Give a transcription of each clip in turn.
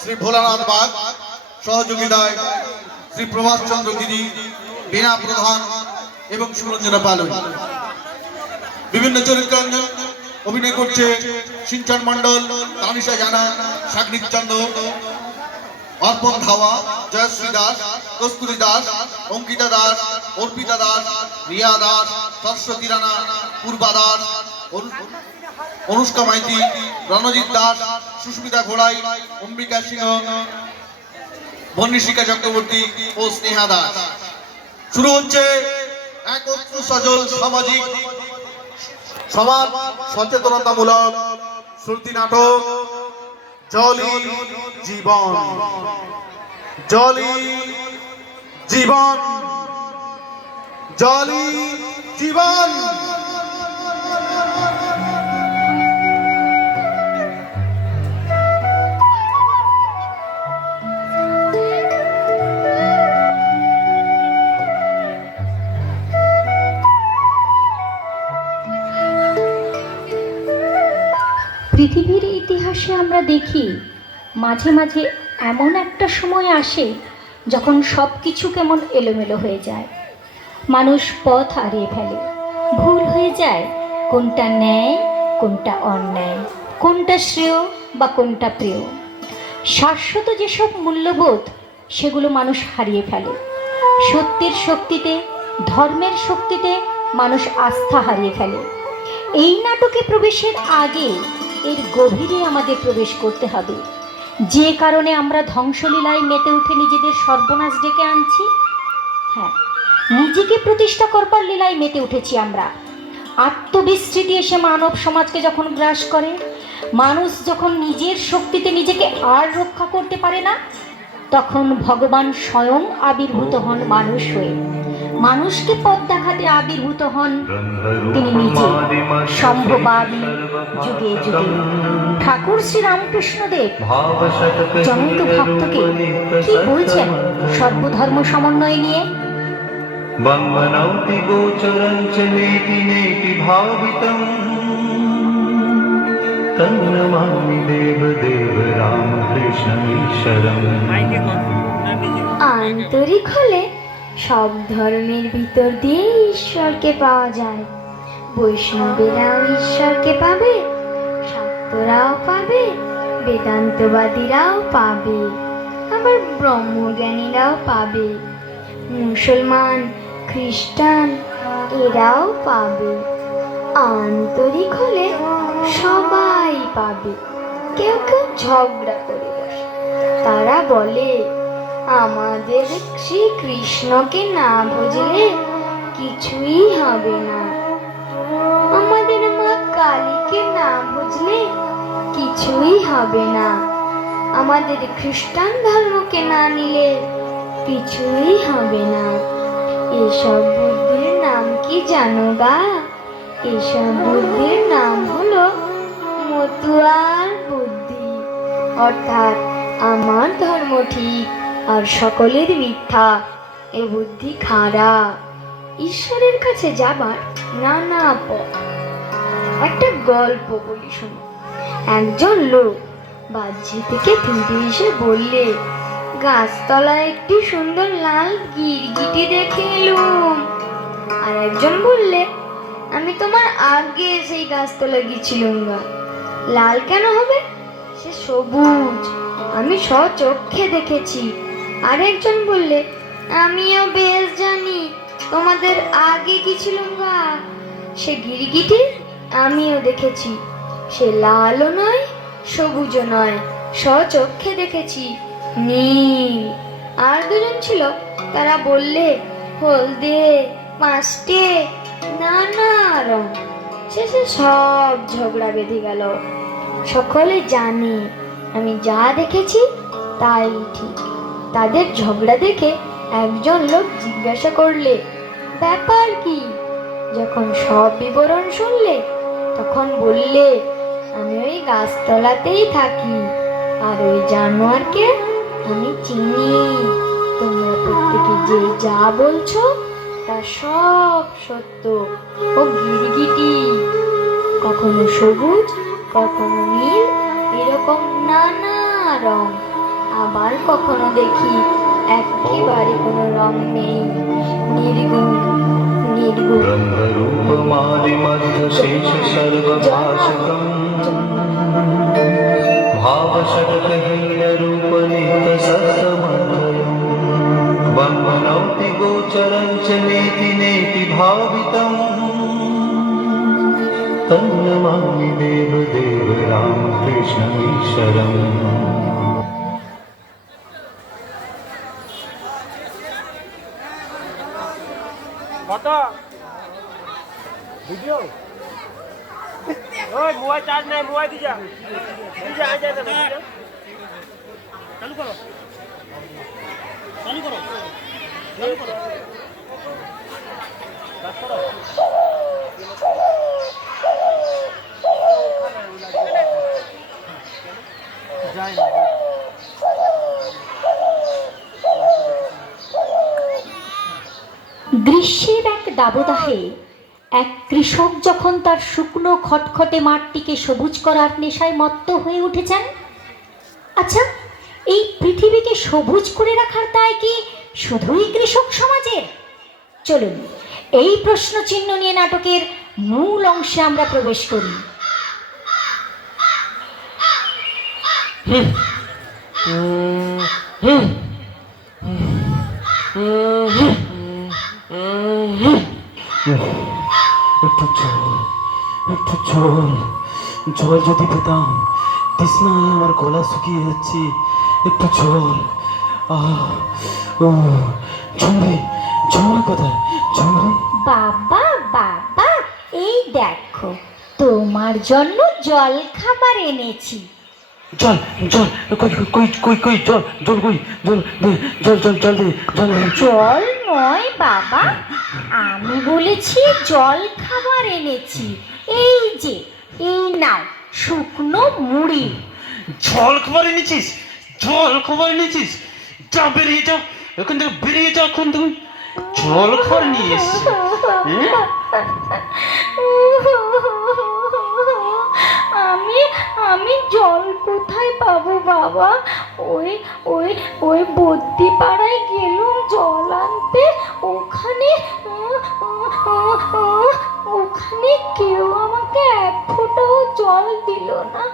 Shri Bholanath bug সহযোগিতায় শ্রী প্রভাস চন্দ্র গিরি, বীণা প্রধান এবং সুরঞ্জনা পালুই। বিভিন্ন চরিত্রে অভিনয় করছে সিঞ্চন মন্ডল, তানিশা জানা, সাগনিক চন্দ্র, অর্পণ ধাওয়া, জয়শ্রী দাস, কস্তুরী দাস, অঙ্কিতা দাস, অর্পিতা দাস, রিয়া দাস, সরস্বতী রানা, পূর্বা দাস, অনুষ্কা মাইতি, রণজিৎ দাস, সুস্মিতা ঘোড়াই, অম্বিকা সিংহ, বন্নিশিকা চক্রবর্তী ও স্নেহা দাস। শুরু হচ্ছে এক অশ্রু সজল সামাজিক সমাজ সচেতনতামূলক শ্রুতি নাটক জলই জীবন। জলই জীবন, জলই জীবন। পৃথিবীর ইতিহাসে আমরা দেখি মাঝে মাঝে এমন একটা সময় আসে যখন সব কিছু কেমন এলোমেলো হয়ে যায়, মানুষ পথ হারিয়ে ফেলে, ভুল হয়ে যায় কোনটা ন্যায় কোনটা অন্যায়, কোনটা শ্রেয় বা কোনটা প্রিয়। শাশ্বত যেসব মূল্যবোধ সেগুলো মানুষ হারিয়ে ফেলে। সত্যের শক্তিতে, ধর্মের শক্তিতে মানুষ আস্থা হারিয়ে ফেলে। এই নাটকে প্রবেশের আগে এর গভীরে আমাদের প্রবেশ করতে হবে, যে কারণে আমরা ধ্বংসলীলায় মেতে উঠে নিজেদের সর্বনাশ ডেকে আনছি। হ্যাঁ, নিজেকে প্রতিষ্ঠা করবার লীলায় মেতে উঠেছি আমরা। আত্মবিস্মৃতি এসে মানব সমাজকে যখন গ্রাস করে, মানুষ যখন নিজের শক্তিতে নিজেকে আর রক্ষা করতে পারে না, তখন ভগবান স্বয়ং আবির্ভূত হন মানুষ হয়ে। মানুষকে পথ দেখাতে আবির্ভূত হন তিনি নিজে, সম্ভবাদী যুগে যুগে। ঠাকুর শ্রী রামকৃষ্ণদেব জনন্ত ভক্তকে কি বলছেন সর্বধর্ম সমন্বয় নিয়ে? বন্দনৌতি গোচরঞ্চ নেতি নেতি ভাবিতম তন্নমামি দেব দেব রামকৃষ্ণ ঈশ্বরম। আন্তরিক হলে সব ধর্মের ভিতর দিয়ে ঈশ্বরকে পাওয়া যায়। বৈষ্ণবেরাও ঈশ্বরকে পাবে, শাক্তরাও পাবে, বেদান্তবাদীরাও পাবে, আবার ব্রহ্মজ্ঞানীরাও পাবে, মুসলমান, খ্রিস্টান এরাও পাবে। আন্তরিক হলে সবাই পাবে। কেউ কেউ ঝগড়া করে বসে, তারা বলে আমাদের শ্রীকৃষ্ণকে না বুঝলে কিছুই হবে না, আমাদের মা কালীকে না বুঝলে কিছুই হবে না, আমাদের খ্রিস্টান ধর্মকে না নিলে কিছুই হবে না। এসব বুদ্ধির নাম কি জানো গা? এসব বুদ্ধির নাম হলো মতুয়ার বুদ্ধি, অর্থাৎ আমার ধর্ম ঠিক আর সকলের মিথ্যা, এ বুদ্ধি খারাপ। ঈশ্বরের কাছে যাবার নানা পথ। একটা গল্প বলি শোনো। একজন লোক বাহ্যি থেকে ফিরে এসে বললে, গাছতলায় একটি সুন্দর লাল গিরগিটি দেখে এলুম। আর একজন বললে, আমি তোমার আগে সেই গাছতলায় গিয়েছিলুম গা। লাল কেন হবে? সে সবুজ, আমি স্বচক্ষে দেখেছি। আরেকজন বললে, আমিও বেশ জানি, তোমাদের আগে গিয়েছিলুম গা। সে গিরগিটি আমিও দেখেছি, সে লালও নয় সবুজও নয়, স্বচক্ষে দেখেছি, নীল। আর দুজন ছিল, তারা বললে হলদে, পাঁচটে, নানা রং। শেষে সব ঝগড়া বেঁধে গেল। সকলে জানে আমি যা দেখেছি তাই ঠিক। তাদের ঝগড়া দেখে একজন লোক জিজ্ঞাসা করলে, ব্যাপার কি? যখন সব বিবরণ শুনলে তখন বললে, আমি ওই গাছতলাতেই থাকি, আর ওই জানোয়ারকে আমি চিনি। তোমরা প্রত্যেকে যে যা বলছো তা সব সত্য। ও গিরগিটি কখনো সবুজ, কখনো নীল, এরকম নানা রং, আবার কখনো দেখি একেবারে কোনো রং নেই, নির্গুণ নির্গুণ। ब्रह्मरूपमादिमध्यशेष सर्वभाषकम् भावशतहीनरूपनित्यसत्त्वमन्वयम् वन्दनौति गोचरं च नेति नेति भावितम् तन्नमामि देवदेव रामकृष्णमीश्वरम्। কত ভিডিও ওই মোবাইল চার্জ নাই, মোবাইল দিয়ে যা আই যা ভিডিও চালু করো চালু করো চালু করো কাজ করো। যাই না গ্রীষ্মের এক দাবদাহে এক কৃষক যখন তার শুকনো খটখটে মাঠটিকে সবুজ করার নেশায় মত্ত হয়ে উঠেছেন। আচ্ছা, এই পৃথিবীকে সবুজ করে রাখার দায় কি শুধুই কৃষক সমাজের? চলুন এই প্রশ্ন চিহ্ন নিয়ে নাটকের মূল অংশে আমরা প্রবেশ করি। একটু জল জল যদি পেতাম, তৃষ্ণায় আমার গলা শুকিয়ে যাচ্ছে। একটু জল। ঝুমরি ঝুমরি কোথায়? ঝুমরি বাবা বাবা, এই দেখো তোমার জন্য জল খাবার এনেছি। জল জল কই কই কই কই জল জল কই জল দে, জল জল জল দে জল দে। জল নয় বাবা, আমি বলেছি জল খাবার এনেছি। এই যে, এই নাও শুকনো মুড়ি। জল খাবার এনেছিস? জল খাবার এনেছিস? যা বেরিয়ে যাও এখান থেকে, বেরিয়ে যাও এখন তুমি। জল খাবার নিয়ে এসছি। আমি আমি জল কোথায় পাবো বাবা? ওই ওই ওই বদ্যি পাড়ায় গেলুম জল আনতে, ওখানে ওখানে কেউ আমাকে এক ফোঁটাও জল দিল না।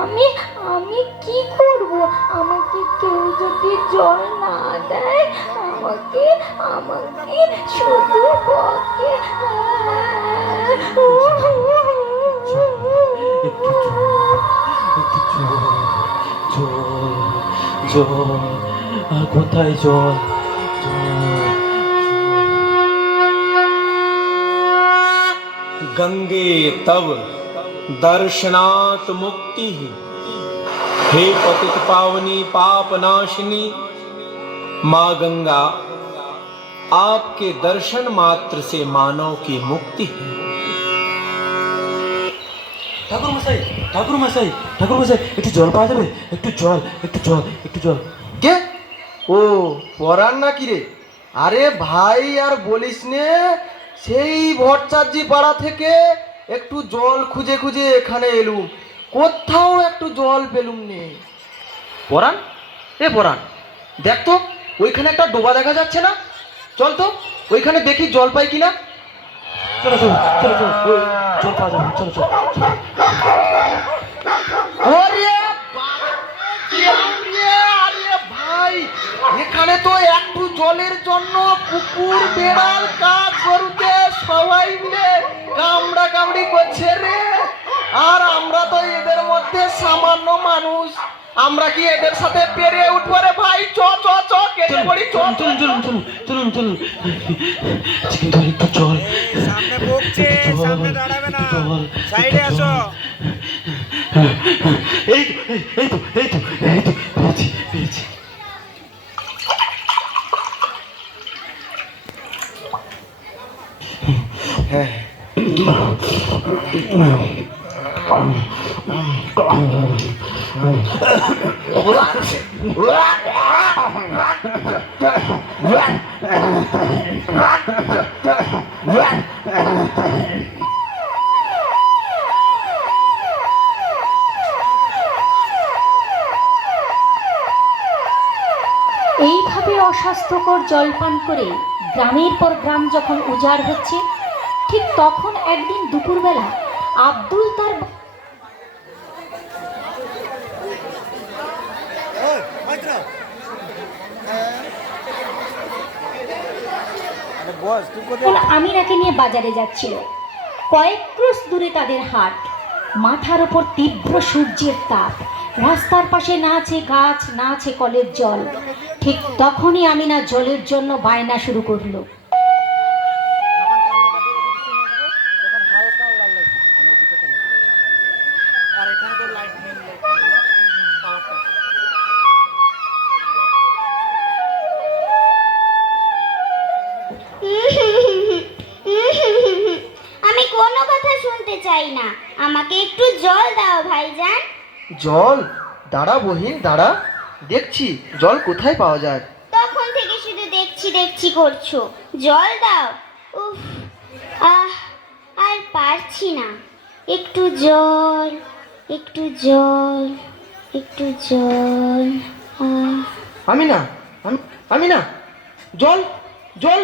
আমি আমি কি করব? আমাকে কেউ যদি জল না দেয়, আমাকে আমাকে শুধু বকে। জল জল কোথায় জল? गंगे तव दर्शनात् मुक्ति, हे पतित पावनी पाप नाशिनी माँ गंगा, आपके दर्शन मात्र से मानव की मुक्ति है। ঠাকুর মশাই ঠাকুর মশাই ঠাকুর মশাই, একটু জল পাওয়া যাবে? একটু জল একটু জল একটু জল। কে? ও পরান নাকি রে? আরে ভাই আর বলিস নে, সেই ভট্টাচার্যি পাড়া থেকে একটু জল খুঁজে খুঁজে এখানে এলুম, কোথাও একটু জল পেলুম নে। পরান, এ পরান, দেখ তো ওইখানে একটা ডোবা দেখা যাচ্ছে না? চল তো ওইখানে দেখি জল পাই কিনা। চলো চলো চলো চলো, জল পাওয়া যাবে, চলো চলো। ওরে আরে ভাই, এখানে তো একটু জলের জন্য কুকুর বেড়াল কাক গরুতে সবাই মিলে কামড়া কামড়ি করছে রে। আর আমরা তো এদের মধ্যে সামান্য মানুষ, আমরা কি এদের সাথে পেরে উঠবো রে ভাই? চ চ চ কেটে পড়ি, চ চলুন চলুন চলুন চলুন চলুন। কিন্তু একটু জল, সামনে বকছে, একটু জল, সামনে দাঁড়াবে না, একটু জল, সাইডে একটু আসো। জল। এই তো এই তো এই তো এই তো পেয়েছি পেয়েছি। হ্যাঁ এইভাবে অস্বাস্থ্যকর জল পান করে গ্রামের পর গ্রাম যখন উজাড় হচ্ছে, ঠিক তখন একদিন দুপুরবেলা আব্দুল তার আমিনাকে নিয়ে বাজারে যাচ্ছিল। কয়েক ক্রোশ দূরে তাদের হাট। মাথার ওপর তীব্র সূর্যের তাপ, রাস্তার পাশে না আছে গাছ, না আছে কলের জল। ঠিক তখনই আমিনা জলের জন্য বায়না শুরু করলো। আমি কোনো কথা শুনতে চাই না, আমাকে একটু জল দাও ভাইজান। জল? দাঁড়া বহিন দাঁড়া, দেখছি জল কোথায় পাওয়া যায়। তখন থেকে শুধু দেখছি দেখছি করছো, জল দাও। উফ, আর পারছি না। একটু জল, একটু জল, একটু জল। আমিনা, আমিনা, জল জল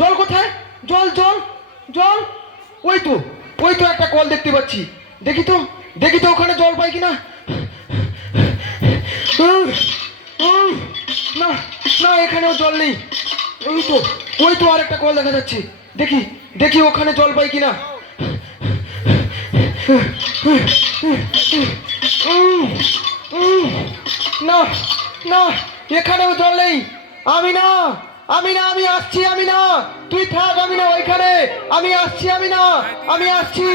জল কোথায়? জল জল জল, ওই তো একটা কল দেখতে পাচ্ছি। দেখি তো ওখানে জল পাই কিনা। না না, এখানেও জল নেই। ওই তো আর একটা কল দেখা যাচ্ছে। দেখি ওখানে জল পাই কিনা। না না, এখানেও জল নেই। আমিনা, আমি আসছি। আমিনা, তুই থাক। আমিনা ওইখানে, আমি আসছি। আমিনা, আমি আসছি।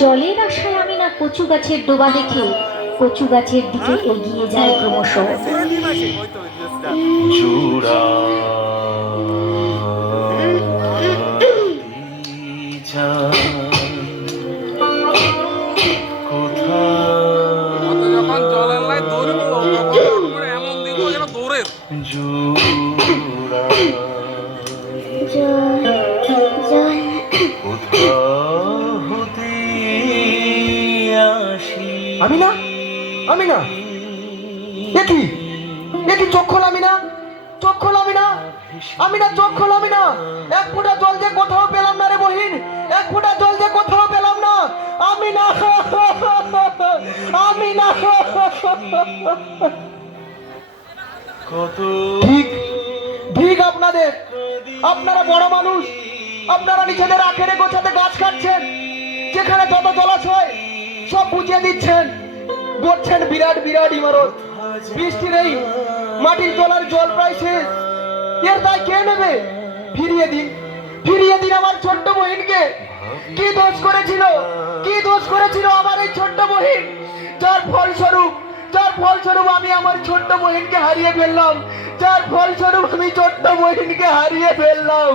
জলের আশায় আমিনা কচু গাছের ডোবা দেখে কচু গাছের দিকে এগিয়ে যায় ক্রমশ। জোড়া যখন জলের লাই দৌড়বো এমন দেখবো যেন দৌড়ের আমিনা, দেখি চোখ খোল। আমিনা, চোখ খোল। আমিনা, চোখ খোল। আমিনা, এক ফোঁটা জল যে কোথাও পেলাম না রে বহিন, এক ফোঁটা জল যে কোথাও পেলাম না। আমিনা, আমিনা। ঠিক আপনারা বড় মানুষ, আপনারা নিজেদের আখেরে গোছাতে গাছ কাটছেন, যেখানে যত জলাশয় সব বুঝিয়ে দিচ্ছেন, করছেন বিরাট ইমারত। বৃষ্টি নেই, মাটির তলার জল প্রায় শেষ। এর দায় কে নেবে? ফিরিয়ে দিন আমার ছোট্ট বহিনকে। কি দোষ করেছিল আমার এই ছোট্ট বহিন, যার ফলস্বরূপ আমি আমার ছোট্ট বহিনকে হারিয়ে ফেললাম। যার ফলস্বরূপ আমি ছোট্ট বহিনকে হারিয়ে ফেললাম।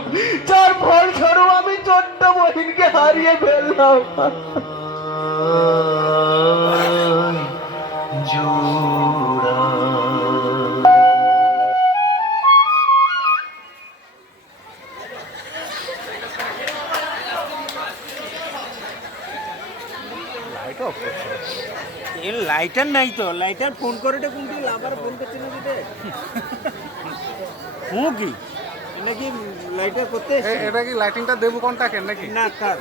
লাইটার নাই তো, লাইটার ফোন করে কোনটি আবার ফোন করছে না দিতে কি নাকি লাইটার করতে, এটা কি লাইটিংটা দেবো কোনটাকে নাকি না কার